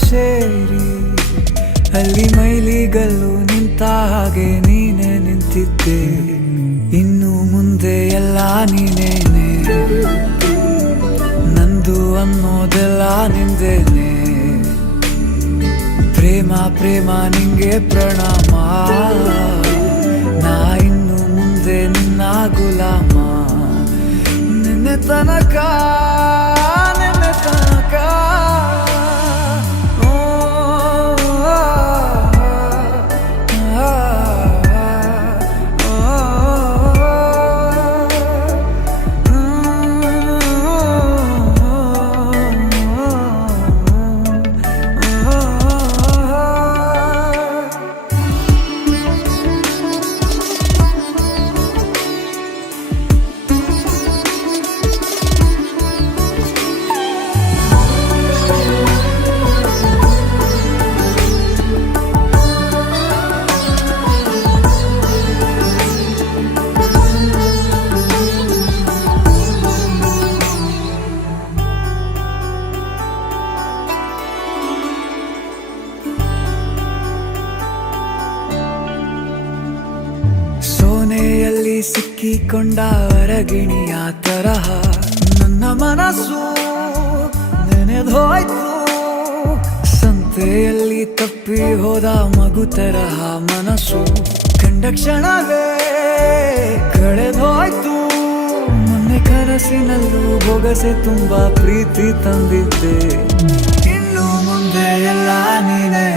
ಸೇರಿ ಅಲ್ಲಿ ಮೈಲಿಗಲ್ಲು ನಿಂತ ಹಾಗೆ ನೀನೆ ನಿಂತಿದ್ದೆ. ಇನ್ನು ಮುಂದೆ ಎಲ್ಲ ನೀನೇನೆ, ನಂದು ಅನ್ನೋದೆಲ್ಲ ನಿಂದೇನೆ. ಪ್ರೇಮ ಪ್ರೇಮ ನಿಂಗೆ ಪ್ರಣಾಮ, ನಾ ಇನ್ನು ಮುಂದೆ ನಿನ್ನ ಗುಲಾಮ. ನಿನ್ನೆ ತನಕ ನಿನ್ನೆ ತನಕ ಸೋನೆಯಲ್ಲಿ ಸಿಕ್ಕಿಕೊಂಡ ಅರಗಿಣಿಯ ತರಹ ನನ್ನ ಮನಸ್ಸು ನೆನೆದೋಯ್ತು. ಸಂತೆಯಲ್ಲಿ ತಪ್ಪಿ ಹೋದ ಮಗು ತರಹ ಮನಸ್ಸು ಕಂಡ ಕ್ಷಣವೇ ಕಳೆದೋಯ್ತು. ಮೊನ್ನೆ ಕನಸಿನಲ್ಲೂ ಬೊಗಸೆ ತುಂಬಾ ಪ್ರೀತಿ ತಂದಿದ್ದೆ. ಇನ್ನು ಮುಂದೆ ಎಲ್ಲ ನೀನೇ,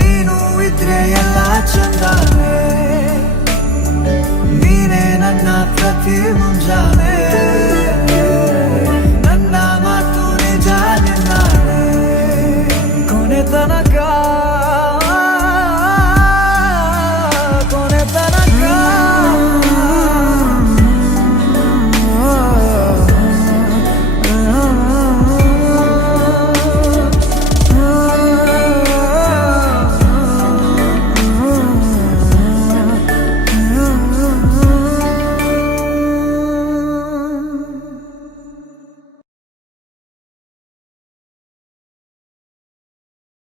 ನೀನು ಇದ್ರೆ ಎಲ್ಲ ಚಂದಾನೆ. ನೀನೇ ನನ್ನ ಪ್ರತಿ ಮುಂಜಾನೆ.